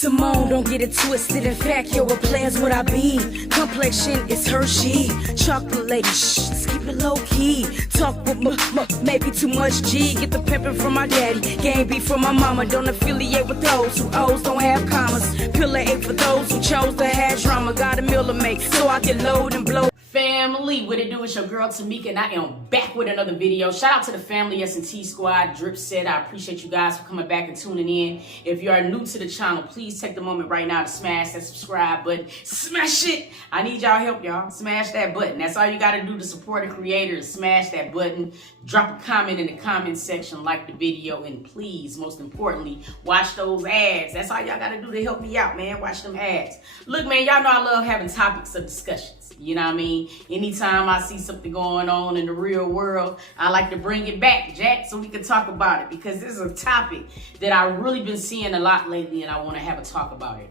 Simone, don't get it twisted. In fact, yo, what players would I be? Complexion is Hershey. Chocolate lady, shh, let's keep it low key. Talk with maybe too much G. Get the pimpin' from my daddy, gang beef from my mama. Don't affiliate with those who O's don't have commas. Pillar 8 for those who chose to have drama. Got a meal to make so I can load and blow. Family, what it do? It's your girl Tamika, and I am back with another video. Shout out to the family, S&T Squad, Drip Set. I appreciate you guys for coming back and tuning in. If you are new to the channel, please take the moment right now to smash that subscribe button. Smash it! I need y'all help, y'all. Smash that button. That's all you got to do to support a creator is smash that button. Drop a comment in the comment section, like the video, and please, most importantly, watch those ads. That's all y'all got to do to help me out, man. Watch them ads. Look, man, y'all know I love having topics of discussions. You know what I mean? Anytime I see something going on in the real world, I like to bring it back, Jack, so we can talk about it, because this is a topic that I've really been seeing a lot lately, and I want to have a talk about it.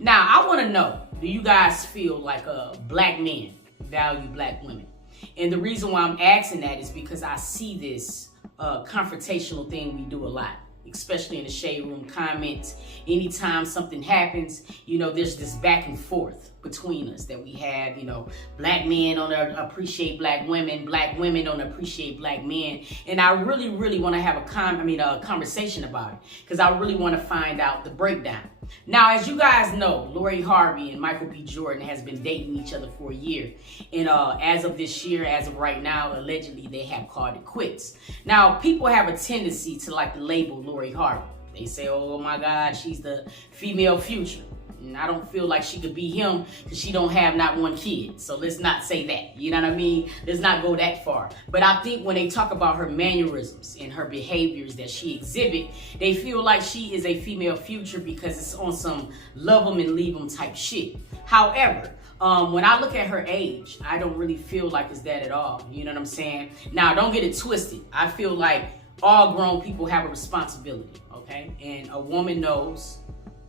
Now, I want to know, do you guys feel like black men value black women? And the reason why I'm asking that is because I see this confrontational thing we do a lot, especially in the shade room comments. Anytime something happens, you know, there's this back and forth between us that we have. You know, black men don't appreciate black women don't appreciate black men, and I really want to have a conversation about it, because I really want to find out the breakdown. Now, as you guys know, Lori Harvey and Michael B. Jordan has been dating each other for a year, and as of this year, as of right now, allegedly they have called it quits. Now, people have a tendency to like to label Lori Harvey. They say, oh my God, she's the female future. And I don't feel like she could be him because she don't have not one kid. So let's not say that. You know what I mean? Let's not go that far. But I think when they talk about her mannerisms and her behaviors that she exhibit, they feel like she is a female future because it's on some love them and leave them type shit. However, when I look at her age, I don't really feel like it's that at all. You know what I'm saying? Now, don't get it twisted. I feel like all grown people have a responsibility, okay? And a woman knows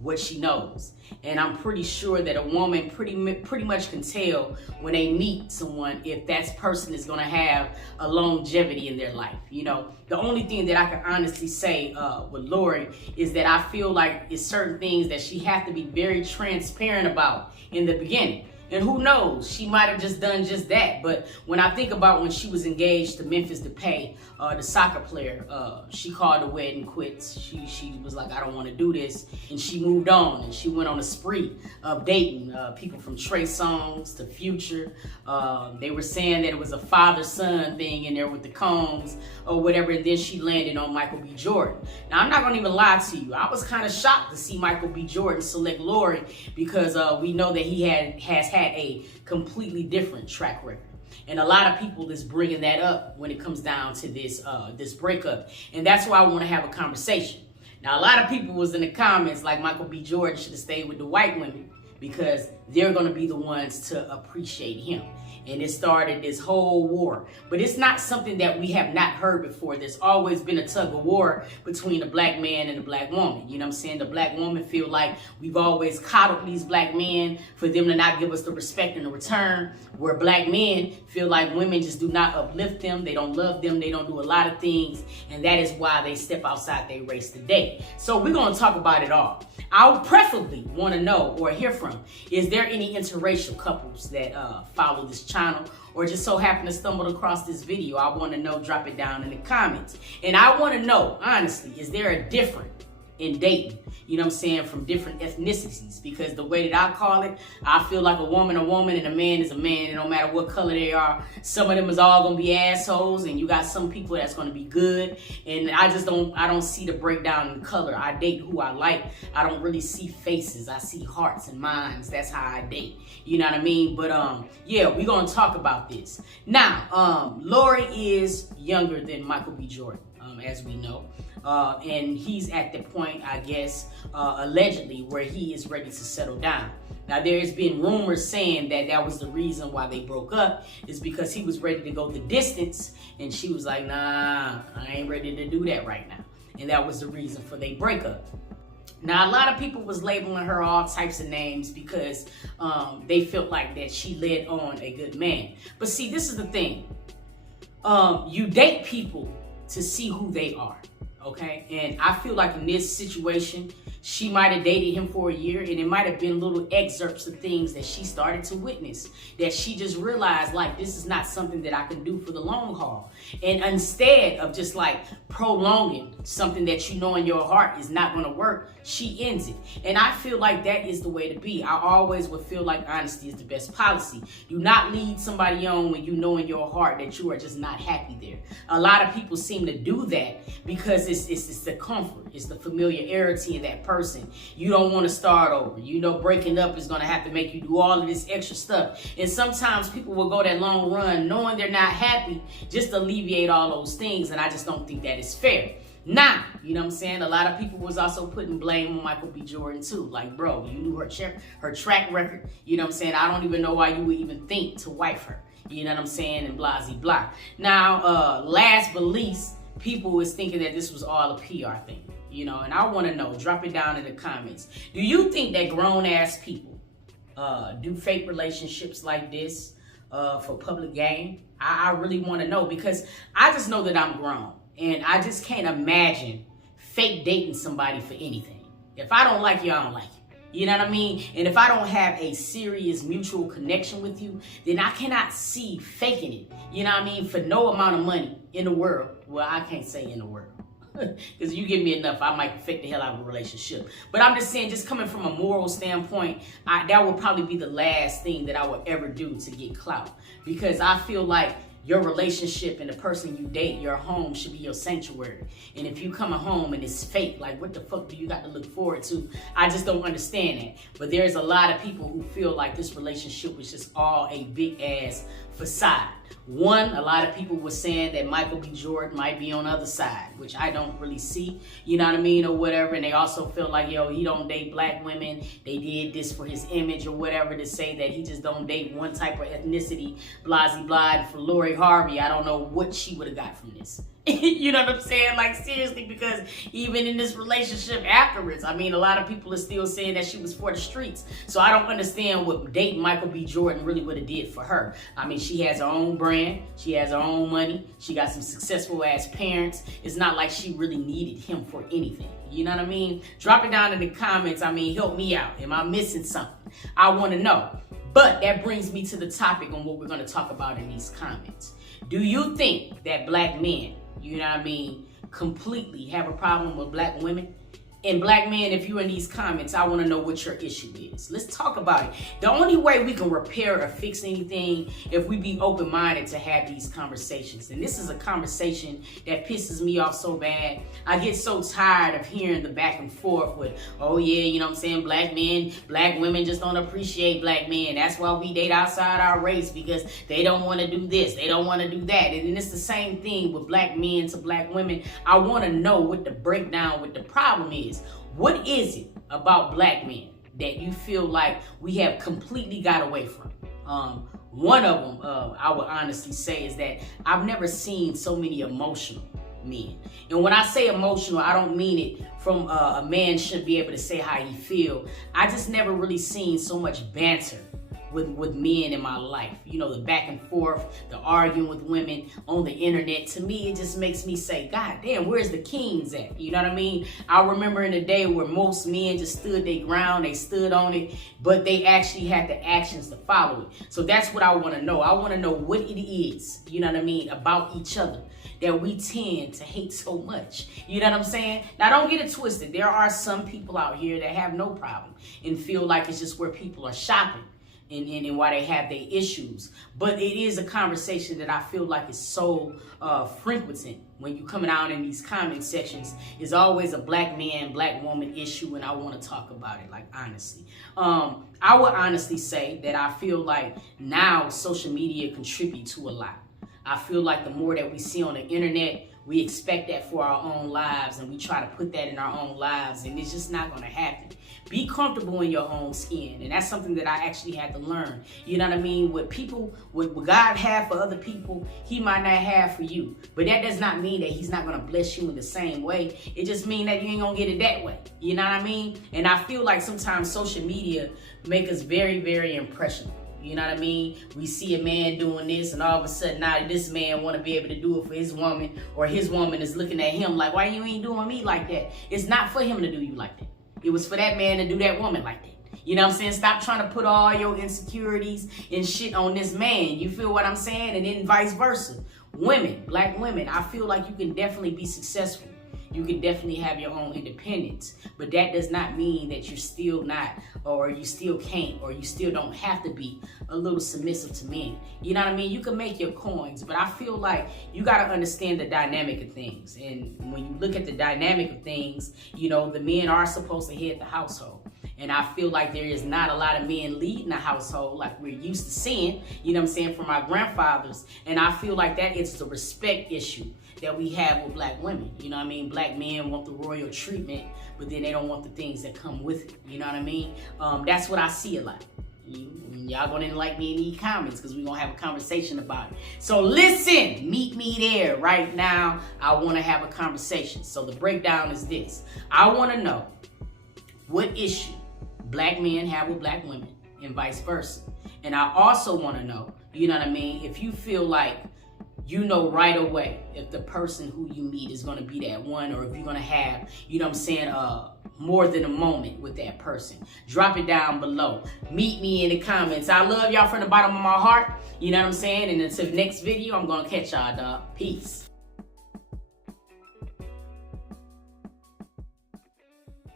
what she knows. And I'm pretty sure that a woman pretty much can tell when they meet someone if that person is gonna have a longevity in their life. You know, the only thing that I can honestly say with Lori is that I feel like it's certain things that she has to be very transparent about in the beginning. And who knows, she might have just done just that. But when I think about when she was engaged to Memphis Depay, the soccer player, she called the wedding quits. She was like, I don't want to do this. And she moved on, and she went on a spree of dating people from Trey Songz to Future. They were saying that it was a father-son thing in there with the Combs or whatever. And then she landed on Michael B. Jordan. Now, I'm not going to even lie to you. I was kind of shocked to see Michael B. Jordan select Lori, because we know that he has had a completely different track record. And a lot of people is bringing that up when it comes down to this this breakup. And that's why I want to have a conversation. Now, a lot of people was in the comments like Michael B. Jordan should have stayed with the white women because they're going to be the ones to appreciate him. And it started this whole war. But it's not something that we have not heard before. There's always been a tug of war between the black man and the black woman. You know what I'm saying? The black woman feel like we've always coddled these black men for them to not give us the respect in the return, where black men feel like women just do not uplift them. They don't love them. They don't do a lot of things. And that is why they step outside their race today. So we're going to talk about it all. I would preferably want to know or hear from, is there any interracial couples that follow this channel or just so happen to stumble across this video? I want to know. Drop it down in the comments. And I want to know, honestly, is there a difference in dating, you know what I'm saying, from different ethnicities? Because the way that I call it, I feel like a woman and a man is a man, and no matter what color they are, some of them is all gonna be assholes, and you got some people that's gonna be good. And I don't see the breakdown in color. I date who I like. I don't really see faces. I see hearts and minds. That's how I date. You know what I mean? But yeah, we're gonna talk about this. Now, Lori is younger than Michael B. Jordan, as we know. And he's at the point, I guess, allegedly, where he is ready to settle down. Now, there's been rumors saying that that was the reason why they broke up, is because he was ready to go the distance, and she was like, nah, I ain't ready to do that right now. And that was the reason for their breakup. Now, a lot of people was labeling her all types of names because they felt like that she led on a good man. But see, this is the thing. You date people to see who they are. Okay, and I feel like in this situation, She might have dated him for a year, and it might have been little excerpts of things that she started to witness, that she just realized, like, this is not something that I can do for the long haul. And instead of just like prolonging something that you know in your heart is not going to work, she ends it. And I feel like that is the way to be. I always would feel like honesty is the best policy. Do not lead somebody on when you know in your heart that you are just not happy there. A lot of people seem to do that because it's the comfort, it's the familiarity of that person. You don't want to start over. You know, breaking up is going to have to make you do all of this extra stuff. And sometimes people will go that long run knowing they're not happy just to alleviate all those things. And I just don't think that is fair. Now, you know what I'm saying? A lot of people was also putting blame on Michael B. Jordan too. Like, bro, you knew her track record. You know what I'm saying? I don't even know why you would even think to wife her. You know what I'm saying? And blah, blah, blah. Now, last but least, people was thinking that this was all a PR thing. You know, and I want to know, drop it down in the comments. Do you think that grown-ass people do fake relationships like this for public gain? I really want to know, because I just know that I'm grown. And I just can't imagine fake dating somebody for anything. If I don't like you, I don't like you. You know what I mean? And if I don't have a serious mutual connection with you, then I cannot see faking it. You know what I mean? For no amount of money in the world. Well, I can't say in the world. Because you give me enough, I might fake the hell out of a relationship. But I'm just saying, just coming from a moral standpoint, that would probably be the last thing that I would ever do to get clout. Because I feel like your relationship and the person you date, your home should be your sanctuary. And if you come home and it's fake, like, what the fuck do you got to look forward to? I just don't understand that. But there's a lot of people who feel like this relationship was just all a big ass facade. One, a lot of people were saying that Michael B. Jordan might be on the other side, which I don't really see, you know what I mean, or whatever. And they also feel like, yo, he don't date black women. They did this for his image or whatever, to say that he just don't date one type of ethnicity, blah, blah. For Lori Harvey, I don't know what she would have got from this. You know what I'm saying? Like, seriously, because even in this relationship afterwards, I mean, a lot of people are still saying that she was for the streets. So I don't understand what dating Michael B. Jordan really would have did for her. I mean, she has her own brand. She has her own money. She got some successful ass parents. It's not like she really needed him for anything. You know what I mean? Drop it down in the comments. I mean, help me out. Am I missing something? I want to know. But that brings me to the topic on what we're going to talk about in these comments. Do you think that black men, you know what I mean, completely have a problem with black women? And black men, if you're in these comments, I want to know what your issue is. Let's talk about it. The only way we can repair or fix anything if we be open-minded to have these conversations. And this is a conversation that pisses me off so bad. I get so tired of hearing the back and forth with, oh yeah, you know what I'm saying, black men, black women just don't appreciate black men. That's why we date outside our race, because they don't want to do this, they don't want to do that. And it's the same thing with black men to black women. I want to know what the breakdown, what the problem is. What is it about black men that you feel like we have completely got away from? One of them, I would honestly say, is that I've never seen so many emotional men. And when I say emotional, I don't mean it from a man should be able to say how he feel. I just never really seen so much banter with men in my life. You know, the back and forth, the arguing with women on the internet. To me, it just makes me say, God damn, where's the kings at? You know what I mean? I remember in a day where most men just stood their ground, they stood on it, but they actually had the actions to follow it. So that's what I want to know. I want to know what it is, you know what I mean, about each other that we tend to hate so much. You know what I'm saying? Now, don't get it twisted. There are some people out here that have no problem and feel like it's just where people are shopping. And why they have their issues. But it is a conversation that I feel like is so frequent when you coming out in these comment sections. Is always a black man, black woman issue, and I want to talk about it, like, honestly. I would honestly say that I feel like now social media contribute to a lot. I feel like the more that we see on the internet, we expect that for our own lives, and we try to put that in our own lives, and it's just not going to happen. Be comfortable in your own skin, and that's something that I actually had to learn. You know what I mean? What God have for other people, he might not have for you. But that does not mean that he's not going to bless you in the same way. It just means that you ain't going to get it that way. You know what I mean? And I feel like sometimes social media make us very, very impressionable. You know what I mean? We see a man doing this, and all of a sudden now this man want to be able to do it for his woman, or his woman is looking at him like, why you ain't doing me like that? It's not for him to do you like that. It was for that man to do that woman like that. You know what I'm saying? Stop trying to put all your insecurities and shit on this man. You feel what I'm saying? And then vice versa. Women, black women, I feel like you can definitely be successful. You can definitely have your own independence, but that does not mean that you're still not, or you still can't, or you still don't have to be a little submissive to men. You know what I mean? You can make your coins, but I feel like you got to understand the dynamic of things. And when you look at the dynamic of things, you know, the men are supposed to head the household. And I feel like there is not a lot of men leading the household like we're used to seeing, you know what I'm saying, from our grandfathers. And I feel like that is a respect issue that we have with black women. You know what I mean? Black men want the royal treatment, but then they don't want the things that come with it. You know what I mean? That's what I see a lot. Y'all gonna enlighten me in these comments because we're gonna have a conversation about it. So listen, meet me there right now. I wanna have a conversation. So the breakdown is this. I wanna know what issue black men have with black women and vice versa. And I also wanna know, you know what I mean, if you feel like you know right away if the person who you meet is gonna be that one, or if you're gonna have, you know what I'm saying, more than a moment with that person. Drop it down below. Meet me in the comments. I love y'all from the bottom of my heart. You know what I'm saying? And until the next video, I'm gonna catch y'all, dog. Peace.